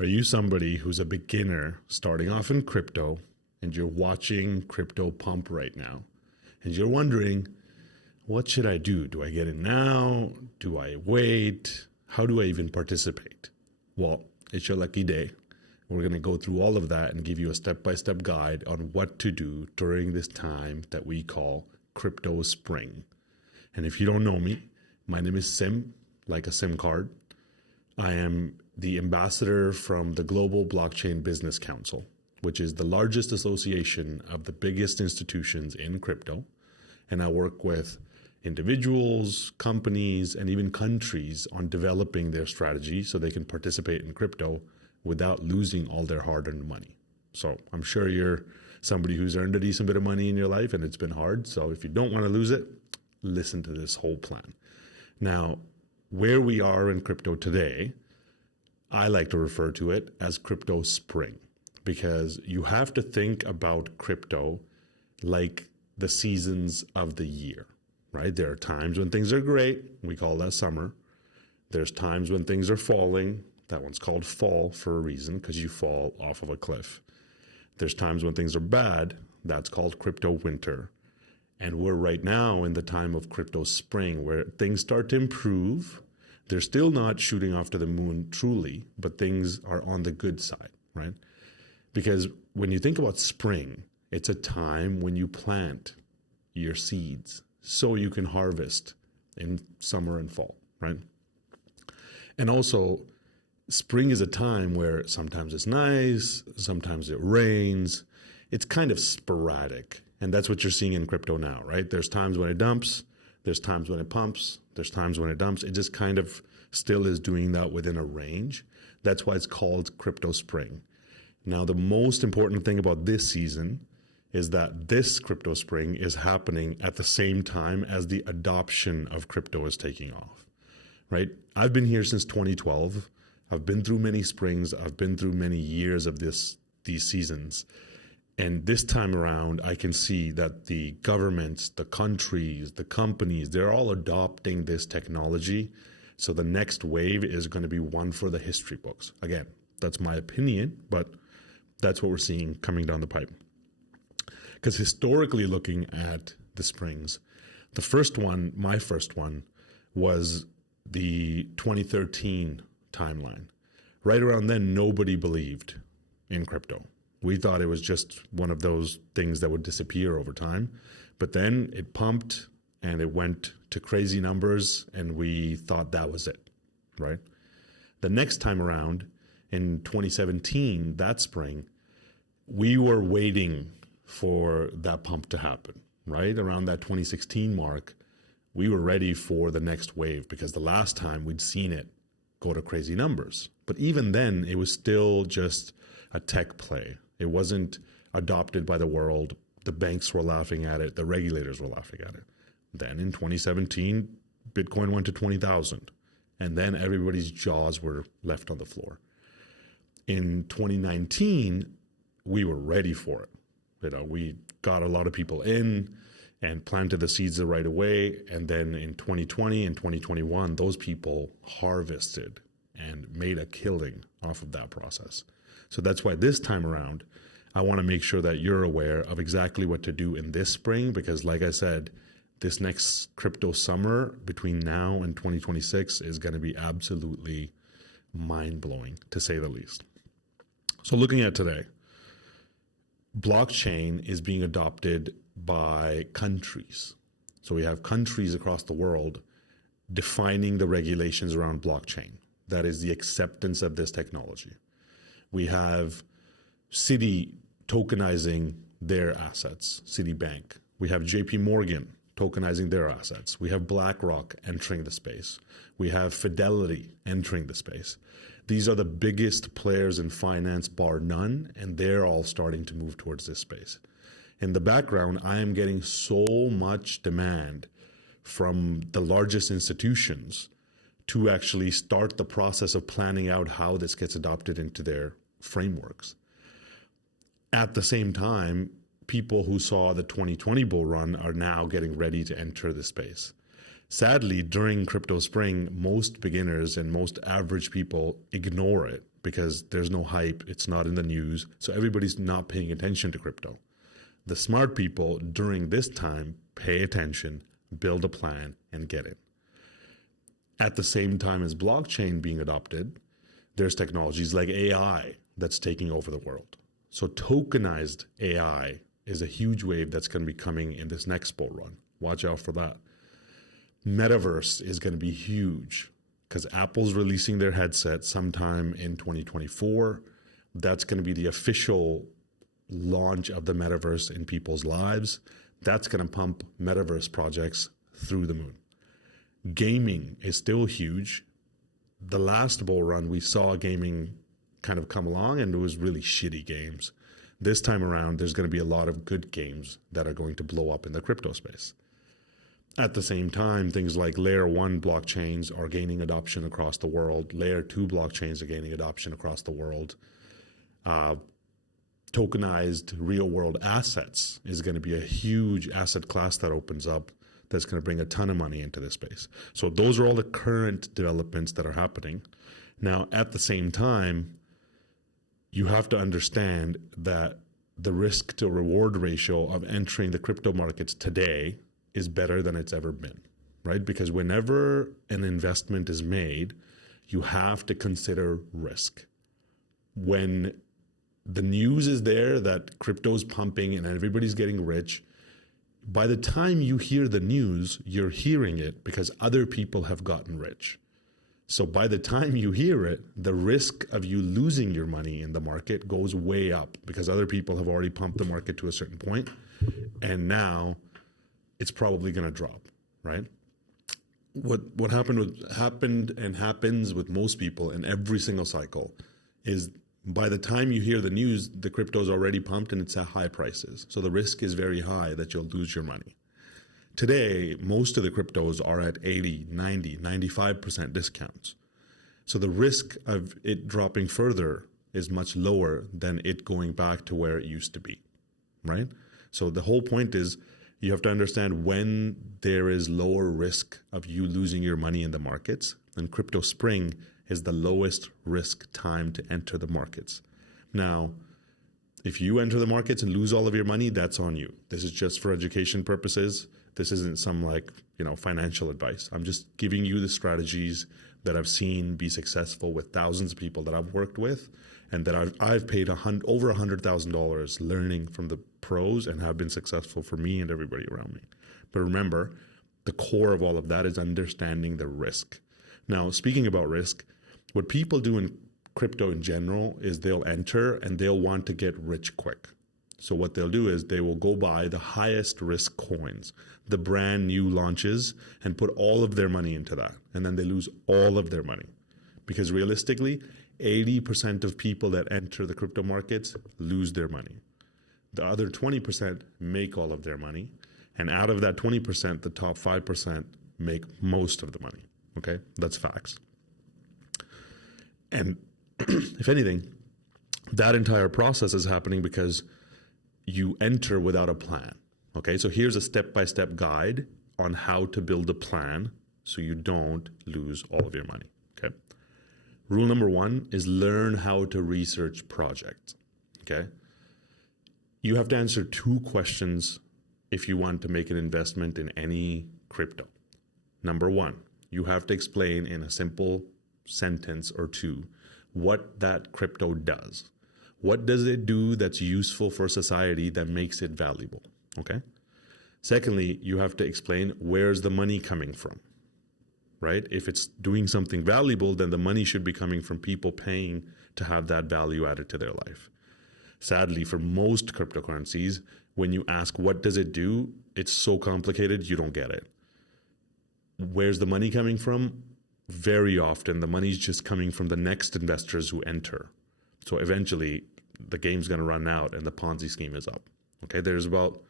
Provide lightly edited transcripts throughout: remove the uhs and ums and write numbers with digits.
Are you somebody who's a beginner starting off in crypto and you're watching crypto pump right now and you're wondering, what should I do? Do I get in now? Do I wait? How do I even participate? Well, it's your lucky day. We're going to go through all of that and give you a step-by-step guide on what to do during this time that we call crypto spring. And if you don't know me, my name is Sim, like a SIM card. I am the ambassador from the Global Blockchain Business Council, which is the largest association of the biggest institutions in crypto. And I work with individuals, companies, and even countries on developing their strategy so they can participate in crypto without losing all their hard-earned money. So I'm sure you're somebody who's earned a decent bit of money in your life and it's been hard. So if you don't want to lose it, listen to this whole plan. Now, where we are in crypto today, I like to refer to it as crypto spring, because you have to think about crypto like the seasons of the year, right? There are times when things are great. We call that summer. There's times when things are falling. That one's called fall for a reason, because you fall off of a cliff. There's times when things are bad. That's called crypto winter. And we're right now in the time of crypto spring, where things start to improve. They're still not shooting off to the moon truly, but things are on the good side, right? Because when you think about spring, it's a time when you plant your seeds so you can harvest in summer and fall, right? And also, spring is a time where sometimes it's nice, sometimes it rains. It's kind of sporadic. And that's what you're seeing in crypto now, right? There's times when it dumps, there's times when it pumps, there's times when it dumps. It just kind of still is doing that within a range. That's why it's called crypto spring. Now, the most important thing about this season is that this crypto spring is happening at the same time as the adoption of crypto is taking off, right? I've been here since 2012. I've been through many springs. I've been through many years of these seasons. And this time around, I can see that the governments, the countries, the companies, they're all adopting this technology. So the next wave is going to be one for the history books. Again, that's my opinion, but that's what we're seeing coming down the pipe. Because historically looking at the springs, the first one, my first one, was the 2013 timeline. Right around then, nobody believed in crypto. We thought it was just one of those things that would disappear over time. But then it pumped and it went to crazy numbers and we thought that was it, right? The next time around in 2017, that spring, we were waiting for that pump to happen, right? Around that 2016 mark, we were ready for the next wave because the last time we'd seen it go to crazy numbers. But even then, it was still just a tech play. It wasn't adopted by the world. The banks were laughing at it. The regulators were laughing at it. Then in 2017, Bitcoin went to 20,000. And then everybody's jaws were left on the floor. In 2019, we were ready for it. We got a lot of people in and planted the seeds the right away. And then in 2020 and 2021, those people harvested and made a killing off of that process. So that's why this time around, I want to make sure that you're aware of exactly what to do in this spring, because like I said, this next crypto summer between now and 2026 is going to be absolutely mind-blowing, to say the least. So looking at today, blockchain is being adopted by countries. So we have countries across the world defining the regulations around blockchain. That is the acceptance of this technology. We have Citi tokenizing their assets, Citibank. We have JP Morgan tokenizing their assets. We have BlackRock entering the space. We have Fidelity entering the space. These are the biggest players in finance, bar none, and they're all starting to move towards this space. In the background, I am getting so much demand from the largest institutions to actually start the process of planning out how this gets adopted into their frameworks. At the same time, people who saw the 2020 bull run are now getting ready to enter the space. Sadly, during crypto spring, most beginners and most average people ignore it because there's no hype. It's not in the news. So everybody's not paying attention to crypto. The smart people during this time pay attention, build a plan, and get in. At the same time as blockchain being adopted, there's technologies like AI that's taking over the world. So tokenized AI is a huge wave that's going to be coming in this next bull run. Watch out for that. Metaverse is going to be huge because Apple's releasing their headset sometime in 2024. That's going to be the official launch of the metaverse in people's lives. That's going to pump metaverse projects through the moon. Gaming is still huge. The last bull run, we saw gaming kind of come along, and it was really shitty games. This time around, there's going to be a lot of good games that are going to blow up in the crypto space. At the same time, things like layer 1 blockchains are gaining adoption across the world. Layer 2 blockchains are gaining adoption across the world. Tokenized real-world assets is going to be a huge asset class that opens up that's going to bring a ton of money into this space. So those are all the current developments that are happening. Now, at the same time, you have to understand that the risk to reward ratio of entering the crypto markets today is better than it's ever been, right? Because whenever an investment is made, you have to consider risk. When the news is there that crypto's pumping and everybody's getting rich, by the time you hear the news, you're hearing it because other people have gotten rich. So by the time you hear it, the risk of you losing your money in the market goes way up because other people have already pumped the market to a certain point, and now it's probably going to drop, right? What happened and happens with most people in every single cycle is by the time you hear the news, the crypto's already pumped and it's at high prices. So the risk is very high that you'll lose your money. Today, most of the cryptos are at 80, 90, 95% discounts. So the risk of it dropping further is much lower than it going back to where it used to be, right? So the whole point is you have to understand when there is lower risk of you losing your money in the markets, and crypto spring is the lowest risk time to enter the markets. Now, if you enter the markets and lose all of your money, that's on you. This is just for education purposes. This isn't some financial advice. I'm just giving you the strategies that I've seen be successful with thousands of people that I've worked with, and that I've paid over $100,000 learning from the pros and have been successful for me and everybody around me. But remember, the core of all of that is understanding the risk. Now, speaking about risk, what people do in crypto in general is they'll enter and they'll want to get rich quick. So what they'll do is they will go buy the highest risk coins, the brand new launches, and put all of their money into that. And then they lose all of their money. Because realistically, 80% of people that enter the crypto markets lose their money. The other 20% make all of their money. And out of that 20%, the top 5% make most of the money. Okay, that's facts. And if anything, that entire process is happening because you enter without a plan. Okay, so here's a step-by-step guide on how to build a plan so you don't lose all of your money. Okay, rule number 1 is learn how to research projects. Okay, you have to answer 2 questions if you want to make an investment in any crypto. Number 1, you have to explain in a simple sentence or 2 what that crypto does. What does it do that's useful for society that makes it valuable? Okay. Secondly, you have to explain where's the money coming from, right? If it's doing something valuable, then the money should be coming from people paying to have that value added to their life. Sadly, for most cryptocurrencies, when you ask what does it do, it's so complicated you don't get it. Where's the money coming from? Very often, the money's just coming from the next investors who enter. So eventually, the game's going to run out and the Ponzi scheme is up. Okay, there's about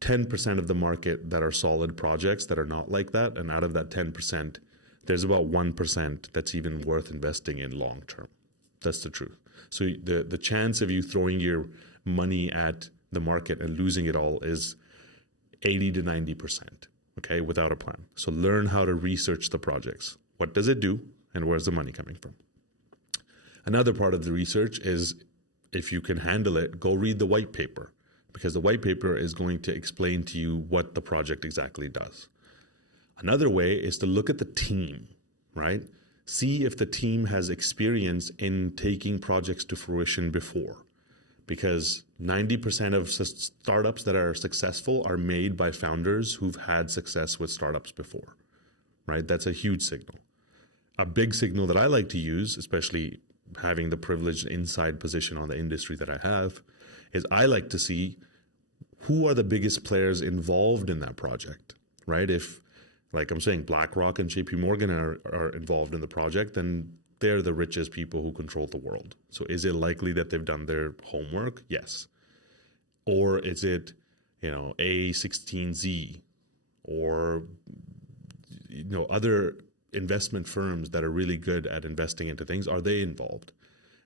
10% of the market that are solid projects that are not like that. And out of that 10%, there's about 1% that's even worth investing in long term. That's the truth. So the chance of you throwing your money at the market and losing it all is 80 to 90%, okay, without a plan. So learn how to research the projects. What does it do and where's the money coming from? Another part of the research is, if you can handle it, go read the white paper, because the white paper is going to explain to you what the project exactly does. Another way is to look at the team, right? See if the team has experience in taking projects to fruition before, because 90% of startups that are successful are made by founders who've had success with startups before, right? That's a huge signal. A big signal that I like to use, especially having the privileged inside position on the industry that I have, is I like to see who are the biggest players involved in that project, right? If, like I'm saying, BlackRock and JP Morgan are involved in the project, then they're the richest people who control the world. So is it likely that they've done their homework? Yes. Or is it, A16Z or, other investment firms that are really good at investing into things? Are they involved?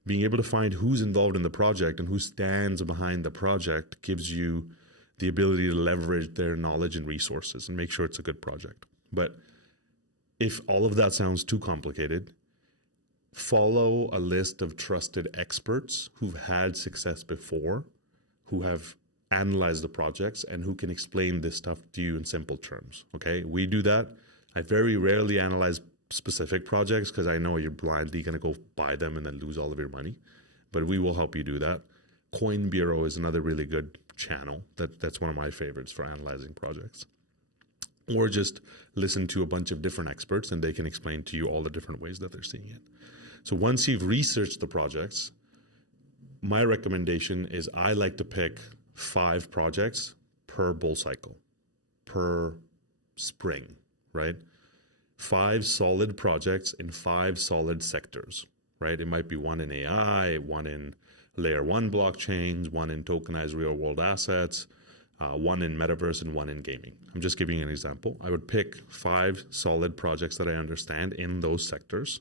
Being able to find who's involved in the project and who stands behind the project gives you the ability to leverage their knowledge and resources and make sure it's a good project. But if all of that sounds too complicated, follow a list of trusted experts who've had success before, who have analyzed the projects and who can explain this stuff to you in simple terms. Okay, we do that. I very rarely analyze specific projects because I know you're blindly going to go buy them and then lose all of your money, but we will help you do that. Coin Bureau is another really good channel. That's one of my favorites for analyzing projects. Or just listen to a bunch of different experts and they can explain to you all the different ways that they're seeing it. So once you've researched the projects, my recommendation is I like to pick 5 projects per bull cycle, per spring, right? 5 solid projects in 5 solid sectors, right? It might be one in AI, one in layer 1 blockchains, one in tokenized real world assets, one in metaverse, and one in gaming. I'm just giving you an example. I would pick 5 solid projects that I understand in those sectors.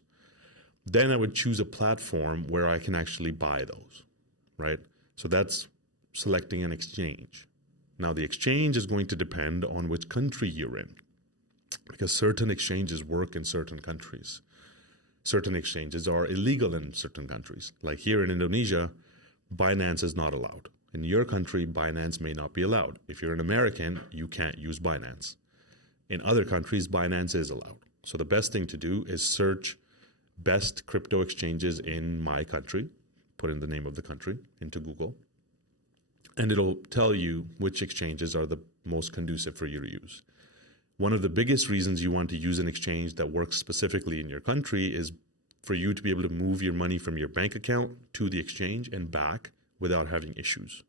Then I would choose a platform where I can actually buy those, right? So that's selecting an exchange. Now the exchange is going to depend on which country you're in, because certain exchanges work in certain countries. Certain exchanges are illegal in certain countries. Like here in Indonesia, Binance is not allowed. In your country, Binance may not be allowed. If you're an American, you can't use Binance. In other countries, Binance is allowed. So the best thing to do is search best crypto exchanges in my country, put in the name of the country into Google, and it'll tell you which exchanges are the most conducive for you to use. One of the biggest reasons you want to use an exchange that works specifically in your country is for you to be able to move your money from your bank account to the exchange and back without having issues.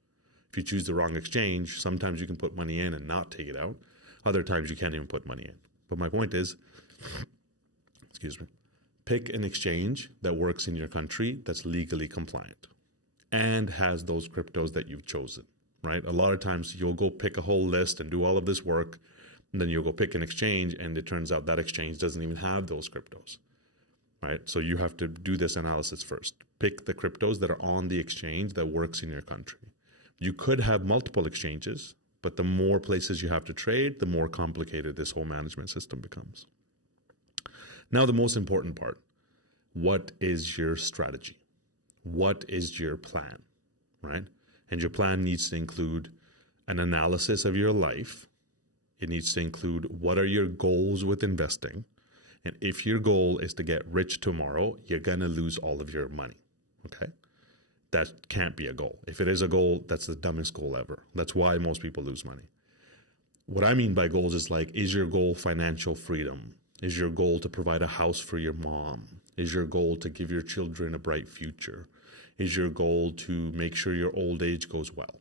If you choose the wrong exchange, sometimes you can put money in and not take it out. Other times you can't even put money in. But my point is, pick an exchange that works in your country that's legally compliant and has those cryptos that you've chosen, right? A lot of times you'll go pick a whole list and do all of this work, and then you'll go pick an exchange and it turns out that exchange doesn't even have those cryptos, right? So you have to do this analysis first. Pick the cryptos that are on the exchange that works in your country. You could have multiple exchanges, but the more places you have to trade, the more complicated this whole management system becomes. Now, the most important part, what is your strategy? What is your plan, right? And your plan needs to include an analysis of your life. It needs to include what are your goals with investing. And if your goal is to get rich tomorrow, you're going to lose all of your money, okay? That can't be a goal. If it is a goal, that's the dumbest goal ever. That's why most people lose money. What I mean by goals is like, is your goal financial freedom? Is your goal to provide a house for your mom? Is your goal to give your children a bright future? Is your goal to make sure your old age goes well?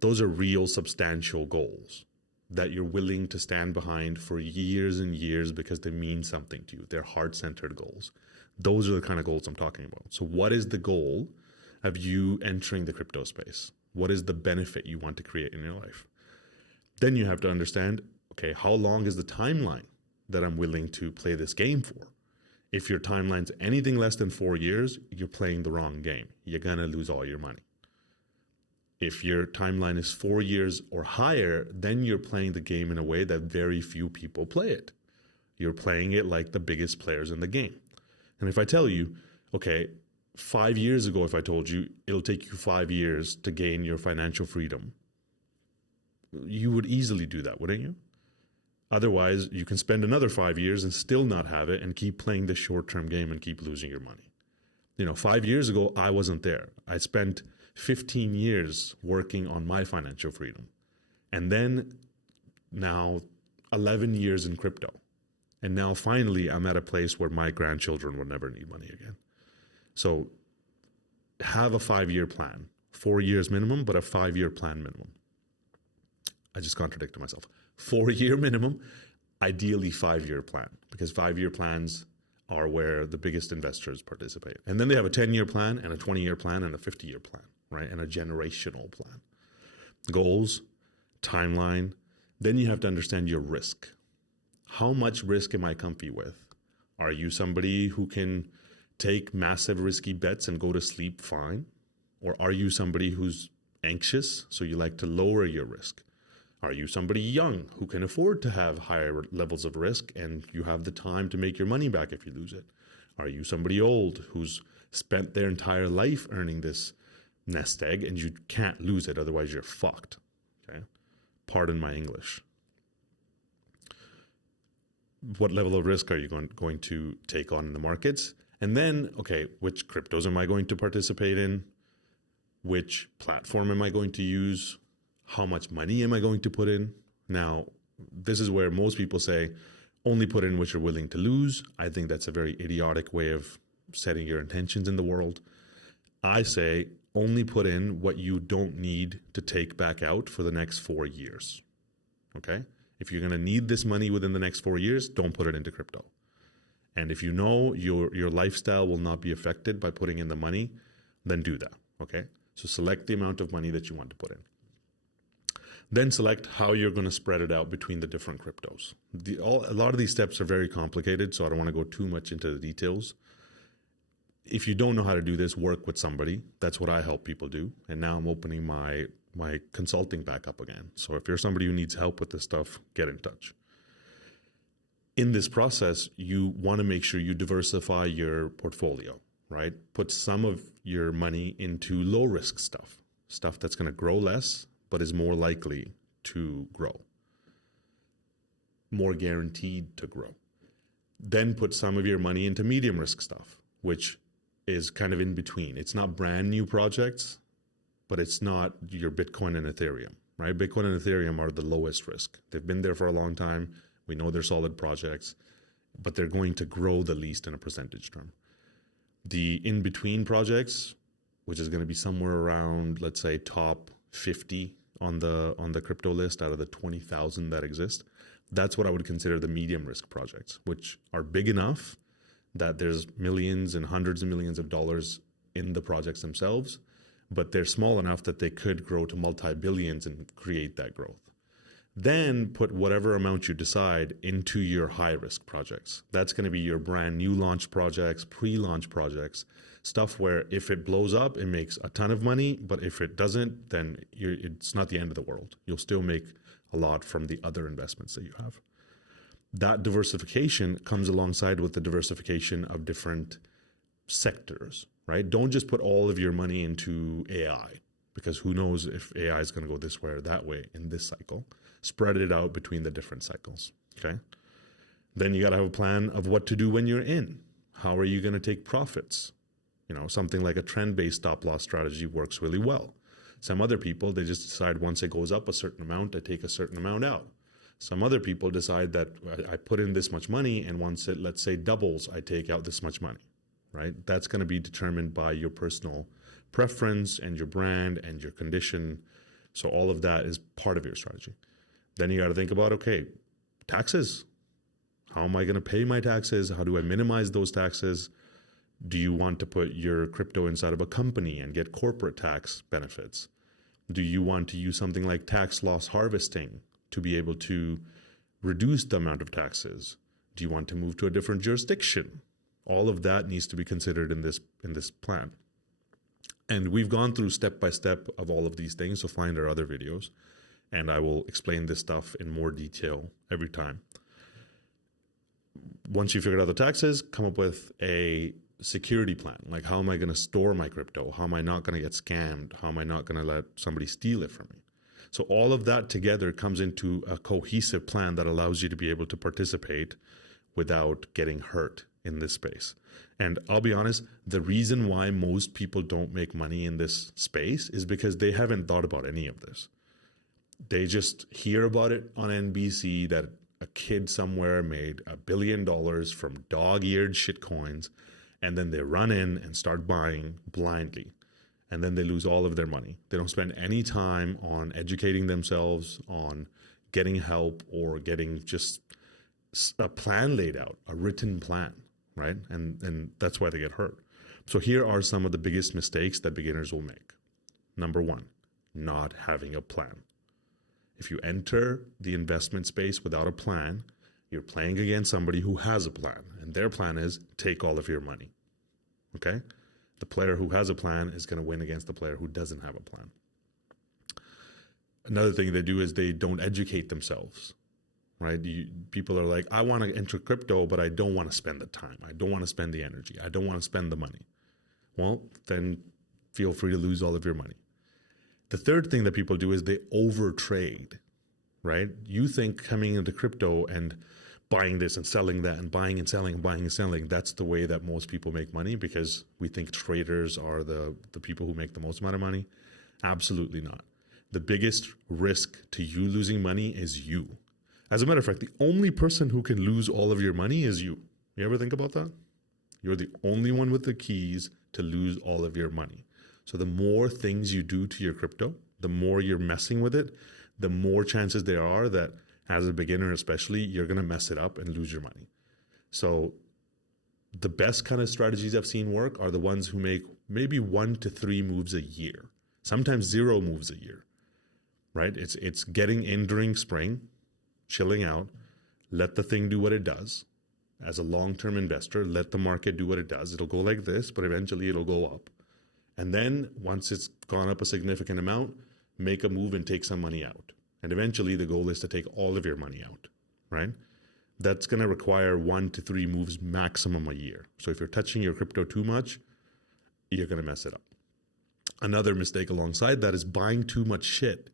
Those are real substantial goals that you're willing to stand behind for years and years because they mean something to you. They're heart-centered goals. Those are the kind of goals I'm talking about. So what is the goal of you entering the crypto space? What is the benefit you want to create in your life? Then you have to understand, okay, how long is the timeline that I'm willing to play this game for? If your timeline's anything less than 4 years, you're playing the wrong game. You're going to lose all your money. If your timeline is 4 years or higher, then you're playing the game in a way that very few people play it. You're playing it like the biggest players in the game. And if I tell you, okay, 5 years ago, if I told you it'll take you 5 years to gain your financial freedom, you would easily do that, wouldn't you? Otherwise, you can spend another 5 years and still not have it and keep playing the short-term game and keep losing your money. 5 years ago, I wasn't there. I spent 15 years working on my financial freedom. And then now 11 years in crypto. And now finally, I'm at a place where my grandchildren will never need money again. So have a 5-year plan, 4 years minimum, but a 5-year plan minimum. I just contradicted myself. 4-year minimum, ideally 5-year plan, because 5-year plans are where the biggest investors participate. And then they have a 10-year plan and a 20-year plan and a 50-year plan, right? And a generational plan. Goals, timeline. Then you have to understand your risk. How much risk am I comfy with? Are you somebody who can take massive risky bets and go to sleep fine? Or are you somebody who's anxious, so you like to lower your risk? Are you somebody young who can afford to have higher levels of risk and you have the time to make your money back if you lose it? Are you somebody old who's spent their entire life earning this nest egg and you can't lose it, otherwise you're fucked? Okay? Pardon my English. What level of risk are you going to take on in the markets? And then, okay, which cryptos am I going to participate in? Which platform am I going to use? How much money am I going to put in? Now, this is where most people say, only put in what you're willing to lose. I think that's a very idiotic way of setting your intentions in the world. I say, only put in what you don't need to take back out for the next 4 years. Okay? If you're going to need this money within the next 4 years, don't put it into crypto. And if you know your lifestyle will not be affected by putting in the money, then do that. Okay? So select the amount of money that you want to put in. Then select how you're going to spread it out between the different cryptos. A lot of these steps are very complicated, so I don't want to go too much into the details. If you don't know how to do this, work with somebody. That's what I help people do. And now I'm opening my consulting back up again. So if you're somebody who needs help with this stuff, get in touch. In this process, you want to make sure you diversify your portfolio, right? Put some of your money into low risk stuff that's going to grow less, but is more likely to grow, more guaranteed to grow. Then put some of your money into medium risk stuff, which is kind of in between. It's not brand new projects, but it's not your Bitcoin and Ethereum, right? Bitcoin and Ethereum are the lowest risk. They've been there for a long time. We know they're solid projects, but they're going to grow the least in a percentage term. The in-between projects, which is going to be somewhere around, let's say, top 50 on the crypto list out of the 20,000 that exist, that's what I would consider the medium risk projects, which are big enough that there's millions and hundreds of millions of dollars in the projects themselves, but they're small enough that they could grow to multi-billions and create that growth. Then put whatever amount you decide into your high risk projects. That's going to be your brand new launch projects, pre-launch projects, stuff where if it blows up, it makes a ton of money, but if it doesn't, then it's not the end of the world. You'll still make a lot from the other investments that you have. That diversification comes alongside with the diversification of different sectors, right? Don't just put all of your money into AI, because who knows if AI is going to go this way or that way in this cycle. Spread it out between the different cycles, okay? Then you got to have a plan of what to do when you're in. How are you going to take profits? Something like a trend-based stop-loss strategy works really well. Some other people, they just decide once it goes up a certain amount, I take a certain amount out. Some other people decide that I put in this much money, and once it, let's say, doubles, I take out this much money, right? That's going to be determined by your personal preference and your brand and your condition. So all of that is part of your strategy. Then you got to think about, okay, taxes. How am I going to pay my taxes? How do I minimize those taxes? Do you want to put your crypto inside of a company and get corporate tax benefits? Do you want to use something like tax loss harvesting to be able to reduce the amount of taxes? Do you want to move to a different jurisdiction? All of that needs to be considered in this plan. And we've gone through step by step of all of these things, so find our other videos, and I will explain this stuff in more detail every time. Once you figured out the taxes, come up with a security plan. Like, how am I going to store my crypto? How am I not going to get scammed? How am I not going to let somebody steal it from me? So all of that together comes into a cohesive plan that allows you to be able to participate without getting hurt in this space. And I'll be honest, the reason why most people don't make money in this space is because they haven't thought about any of this. They just hear about it on NBC that a kid somewhere made $1 billion from dog-eared shitcoins, and then they run in and start buying blindly. And then they lose all of their money. They don't spend any time on educating themselves, on getting help, or getting just a plan laid out, a written plan, right? And that's why they get hurt. So here are some of the biggest mistakes that beginners will make. Number one, not having a plan. If you enter the investment space without a plan, you're playing against somebody who has a plan, and their plan is take all of your money, okay? The player who has a plan is going to win against the player who doesn't have a plan. Another thing they do is they don't educate themselves, right? People are like, I want to enter crypto, but I don't want to spend the time. I don't want to spend the energy. I don't want to spend the money. Well, then feel free to lose all of your money. The third thing that people do is they overtrade, right? You think coming into crypto and buying this and selling that and buying and selling and buying and selling, that's the way that most people make money because we think traders are the people who make the most amount of money. Absolutely not. The biggest risk to you losing money is you. As a matter of fact, the only person who can lose all of your money is you. You ever think about that? You're the only one with the keys to lose all of your money. So the more things you do to your crypto, the more you're messing with it, the more chances there are that as a beginner especially, you're going to mess it up and lose your money. So the best kind of strategies I've seen work are the ones who make maybe 1 to 3 moves a year, sometimes 0 moves a year, right? It's getting in during spring, chilling out, let the thing do what it does. As a long-term investor, let the market do what it does. It'll go like this, but eventually it'll go up. And then once it's gone up a significant amount, make a move and take some money out. And eventually the goal is to take all of your money out, right? That's going to require 1 to 3 moves maximum a year. So if you're touching your crypto too much, you're going to mess it up. Another mistake alongside that is buying too much shit.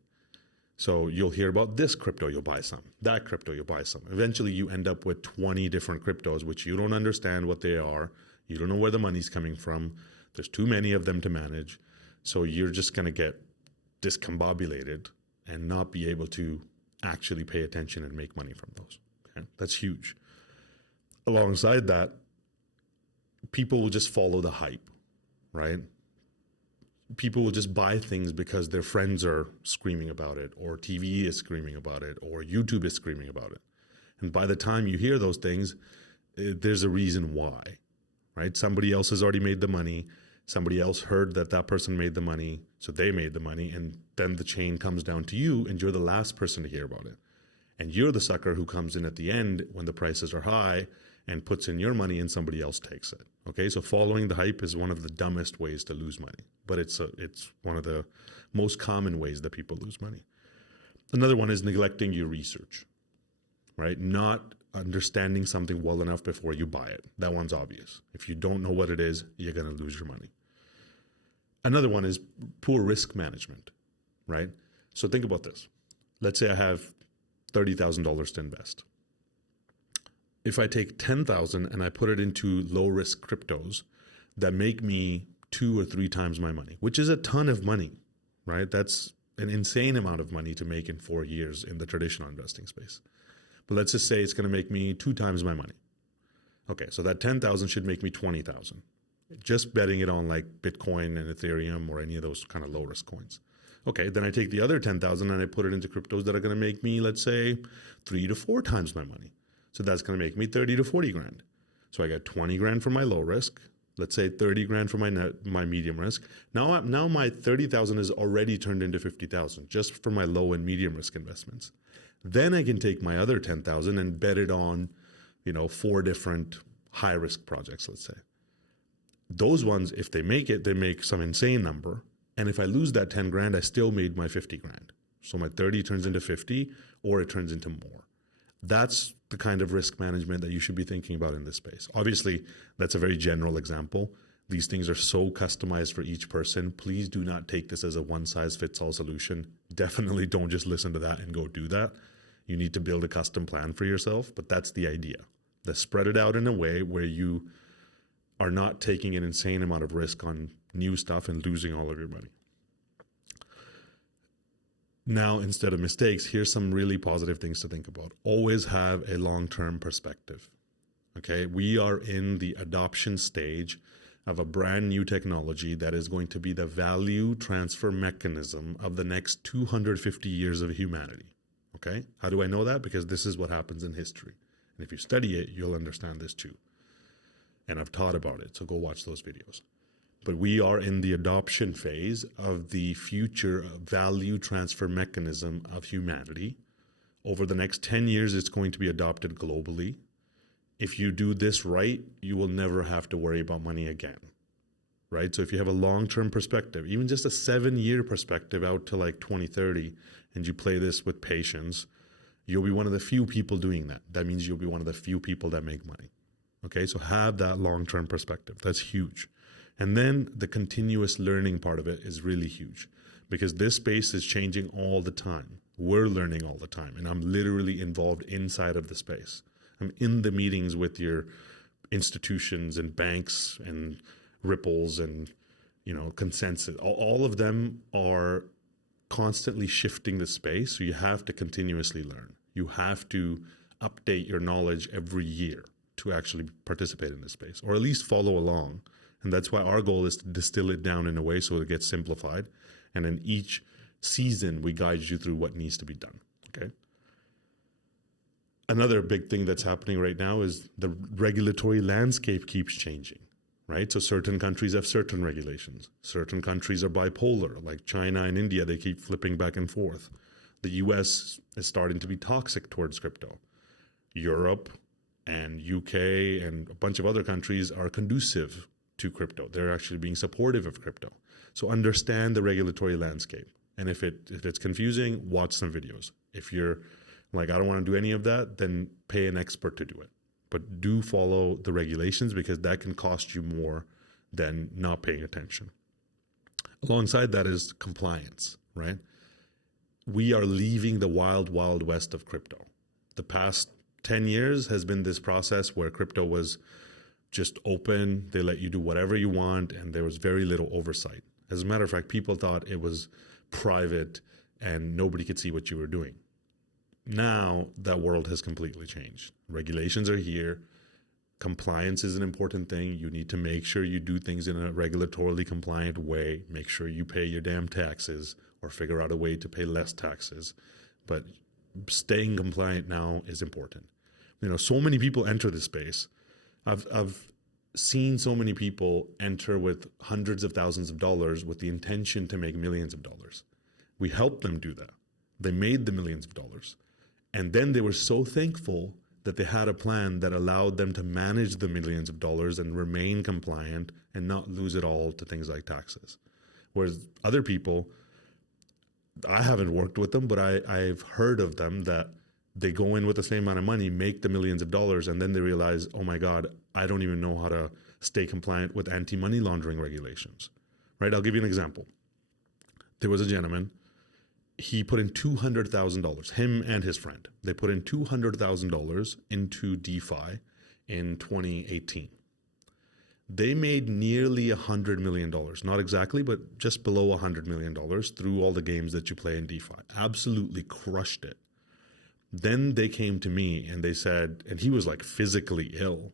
So you'll hear about this crypto, you'll buy some. That crypto, you'll buy some. Eventually you end up with 20 different cryptos, which you don't understand what they are. You don't know where the money's coming from. There's too many of them to manage. So you're just going to get discombobulated and not be able to actually pay attention and make money from those. Okay? That's huge. Alongside that, people will just follow the hype, right? People will just buy things because their friends are screaming about it, or TV is screaming about it, or YouTube is screaming about it. And by the time you hear those things, there's a reason why, right? Somebody else has already made the money. Somebody else heard that that person made the money, so they made the money, and then the chain comes down to you, and you're the last person to hear about it. And you're the sucker who comes in at the end when the prices are high and puts in your money and somebody else takes it. Okay, so following the hype is one of the dumbest ways to lose money, but it's one of the most common ways that people lose money. Another one is neglecting your research, right? Not understanding something well enough before you buy it. That one's obvious. If you don't know what it is, you're going to lose your money. Another one is poor risk management, right? So think about this. Let's say I have $30,000 to invest. If I take $10,000 and I put it into low risk cryptos that make me 2 or 3 times my money, which is a ton of money, right? That's an insane amount of money to make in 4 years in the traditional investing space. But let's just say it's going to make me 2 times my money. Okay, so that 10,000 should make me 20,000. Just betting it on like Bitcoin and Ethereum or any of those kind of low risk coins. Okay, then I take the other 10,000 and I put it into cryptos that are going to make me, let's say, 3 to 4 times my money. So that's going to make me 30 to 40 grand. So I got 20 grand for my low risk. Let's say 30 grand for my medium risk. Now my 30,000 is already turned into 50,000 just for my low and medium risk investments. Then I can take my other 10,000 and bet it on, 4 different high risk projects, let's say. Those ones, if they make it, they make some insane number. And if I lose that 10 grand, I still made my 50 grand. So my 30 turns into 50 or it turns into more. That's the kind of risk management that you should be thinking about in this space. Obviously, that's a very general example. These things are so customized for each person. Please do not take this as a one-size-fits-all solution. Definitely don't just listen to that and go do that. You need to build a custom plan for yourself, but that's the idea. To spread it out in a way where you are not taking an insane amount of risk on new stuff and losing all of your money. Now, instead of mistakes, here's some really positive things to think about. Always have a long-term perspective. Okay, we are in the adoption stage of a brand new technology that is going to be the value transfer mechanism of the next 250 years of humanity. Okay, how do I know that? Because this is what happens in history. And if you study it, you'll understand this too. And I've taught about it, so go watch those videos. But we are in the adoption phase of the future value transfer mechanism of humanity. Over the next 10 years, it's going to be adopted globally. If you do this right, you will never have to worry about money again, right? So if you have a long-term perspective, even just a 7-year perspective out to like 2030, and you play this with patience, you'll be one of the few people doing that. That means you'll be one of the few people that make money. Okay, so have that long-term perspective. That's huge. And then the continuous learning part of it is really huge because this space is changing all the time. We're learning all the time, and I'm literally involved inside of the space. I'm in the meetings with your institutions and banks and Ripples and, Consensus. All of them are constantly shifting the space, so you have to continuously learn. You have to update your knowledge every year to actually participate in this space, or at least follow along. And that's why our goal is to distill it down in a way so it gets simplified. And in each season, we guide you through what needs to be done. Okay. Another big thing that's happening right now is the regulatory landscape keeps changing, right? So certain countries have certain regulations. Certain countries are bipolar, like China and India. They keep flipping back and forth. The US is starting to be toxic towards crypto. Europe and UK and a bunch of other countries are conducive to crypto. They're actually being supportive of crypto. So understand the regulatory landscape. And if it's confusing, watch some videos. If you're like, I don't want to do any of that, then pay an expert to do it. But do follow the regulations because that can cost you more than not paying attention. Alongside that is compliance, right? We are leaving the wild, wild west of crypto. The past 10 years has been this process where crypto was just open, they let you do whatever you want, and there was very little oversight. As a matter of fact, people thought it was private and nobody could see what you were doing. Now, that world has completely changed. Regulations are here. Compliance is an important thing. You need to make sure you do things in a regulatorily compliant way. Make sure you pay your damn taxes or figure out a way to pay less taxes. But staying compliant now is important. So many people enter this space. I've seen so many people enter with hundreds of thousands of dollars with the intention to make millions of dollars. We helped them do that. They made the millions of dollars. And then they were so thankful that they had a plan that allowed them to manage the millions of dollars and remain compliant and not lose it all to things like taxes. Whereas other people, I haven't worked with them, but I've heard of them that they go in with the same amount of money, make the millions of dollars, and then they realize, oh my God, I don't even know how to stay compliant with anti-money laundering regulations, right? I'll give you an example. There was a gentleman, he put in $200,000, him and his friend. They put in $200,000 into DeFi in 2018. They made nearly $100 million, not exactly, but just below $100 million through all the games that you play in DeFi. Absolutely crushed it. Then they came to me and they said, and he was like physically ill.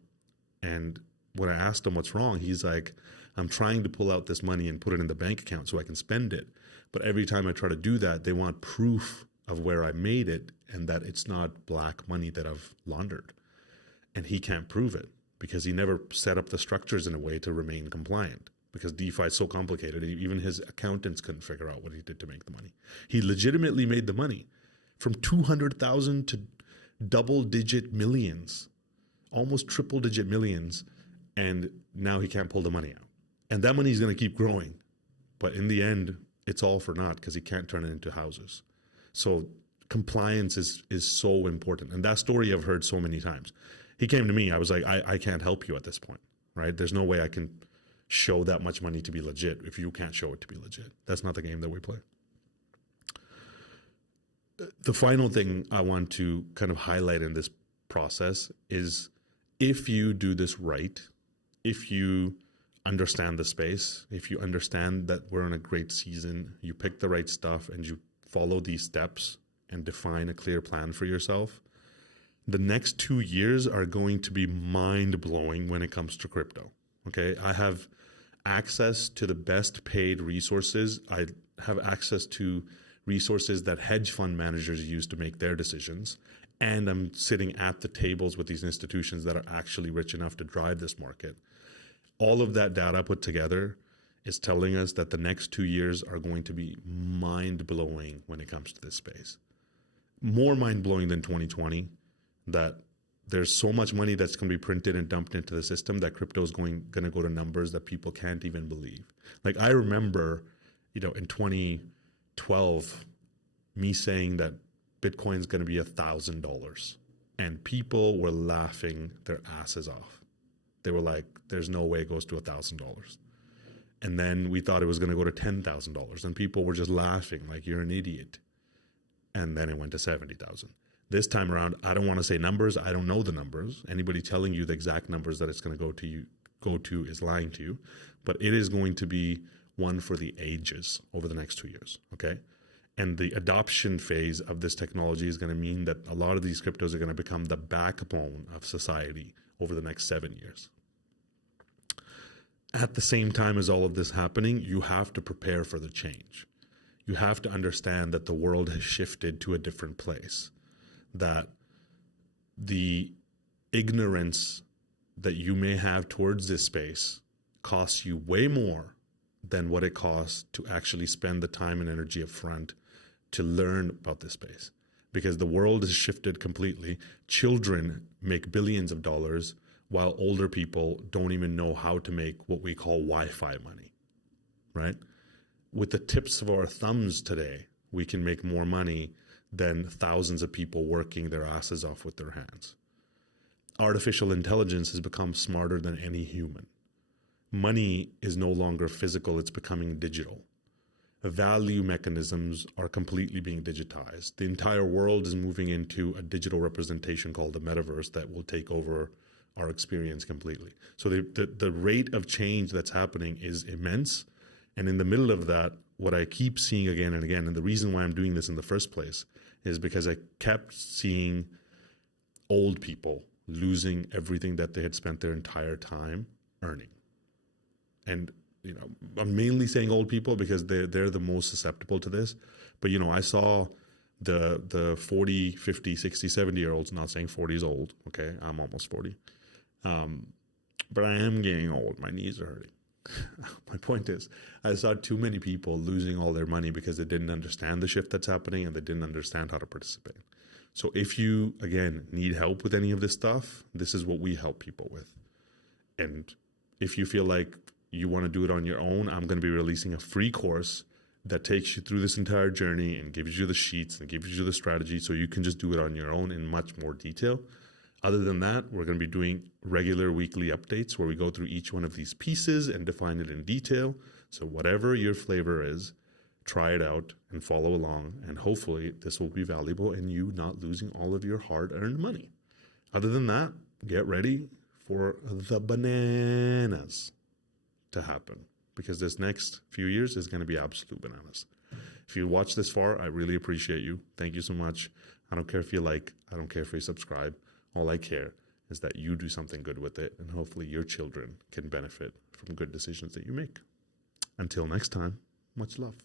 And when I asked him what's wrong, he's like, I'm trying to pull out this money and put it in the bank account so I can spend it. But every time I try to do that, they want proof of where I made it and that it's not black money that I've laundered. And he can't prove it because he never set up the structures in a way to remain compliant because DeFi is so complicated. Even his accountants couldn't figure out what he did to make the money. He legitimately made the money from 200,000 to double-digit millions, almost triple-digit millions, and now he can't pull the money out. And that money is going to keep growing. But in the end, it's all for naught because he can't turn it into houses. So compliance is so important. And that story I've heard so many times. He came to me, I was like, I can't help you at this point, right? There's no way I can show that much money to be legit if you can't show it to be legit. That's not the game that we play. The final thing I want to kind of highlight in this process is, if you do this right, if you understand the space, if you understand that we're in a great season, you pick the right stuff and you follow these steps and define a clear plan for yourself, the next 2 years are going to be mind-blowing when it comes to crypto. Okay, I have access to the best paid resources. I have access to resources that hedge fund managers use to make their decisions. And I'm sitting at the tables with these institutions that are actually rich enough to drive this market. All of that data put together is telling us that the next 2 years are going to be mind-blowing when it comes to this space. More mind-blowing than 2020, that there's so much money that's going to be printed and dumped into the system that crypto is going to go to numbers that people can't even believe. Like, I remember, in 2012, me saying that Bitcoin's going to be $1,000, and people were laughing their asses off. They were like, there's no way it goes to $1,000. And then we thought it was going to go to $10,000, and people were just laughing like, you're an idiot. And then it went to 70,000. This time around, I don't want to say numbers. I don't know the numbers. Anybody telling you the exact numbers that it's going to go to is lying to you. But it is going to be one for the ages over the next 2 years. Okay. And the adoption phase of this technology is going to mean that a lot of these cryptos are going to become the backbone of society over the next 7 years. At the same time as all of this happening, you have to prepare for the change. You have to understand that the world has shifted to a different place, that the ignorance that you may have towards this space costs you way more than what it costs to actually spend the time and energy up front to learn about this space. Because the world has shifted completely. Children make billions of dollars while older people don't even know how to make what we call Wi-Fi money, right? With the tips of our thumbs today, we can make more money than thousands of people working their asses off with their hands. Artificial intelligence has become smarter than any human. Money is no longer physical, it's becoming digital. Value mechanisms are completely being digitized. The entire world is moving into a digital representation called the metaverse that will take over our experience completely. So the rate of change that's happening is immense. And in the middle of that, what I keep seeing again and again, and the reason why I'm doing this in the first place, is because I kept seeing old people losing everything that they had spent their entire time earning. And I'm mainly saying old people because they're the most susceptible to this. But I saw the 40, 50, 60, 70-year-olds, not saying 40 is old, okay? I'm almost 40. But I am getting old. My knees are hurting. My point is, I saw too many people losing all their money because they didn't understand the shift that's happening and they didn't understand how to participate. So if you, again, need help with any of this stuff, this is what we help people with. And if you feel like you want to do it on your own, I'm going to be releasing a free course that takes you through this entire journey and gives you the sheets and gives you the strategy so you can just do it on your own in much more detail. Other than that, we're going to be doing regular weekly updates where we go through each one of these pieces and define it in detail. So whatever your flavor is, try it out and follow along. And hopefully this will be valuable in you not losing all of your hard-earned money. Other than that, get ready for the bananas to happen, because this next few years is going to be absolute bananas. If you watch this far, I really appreciate you. Thank you so much. I don't care if you like, I don't care if you subscribe. All I care is that you do something good with it, and hopefully your children can benefit from good decisions that you make. Until next time, much love.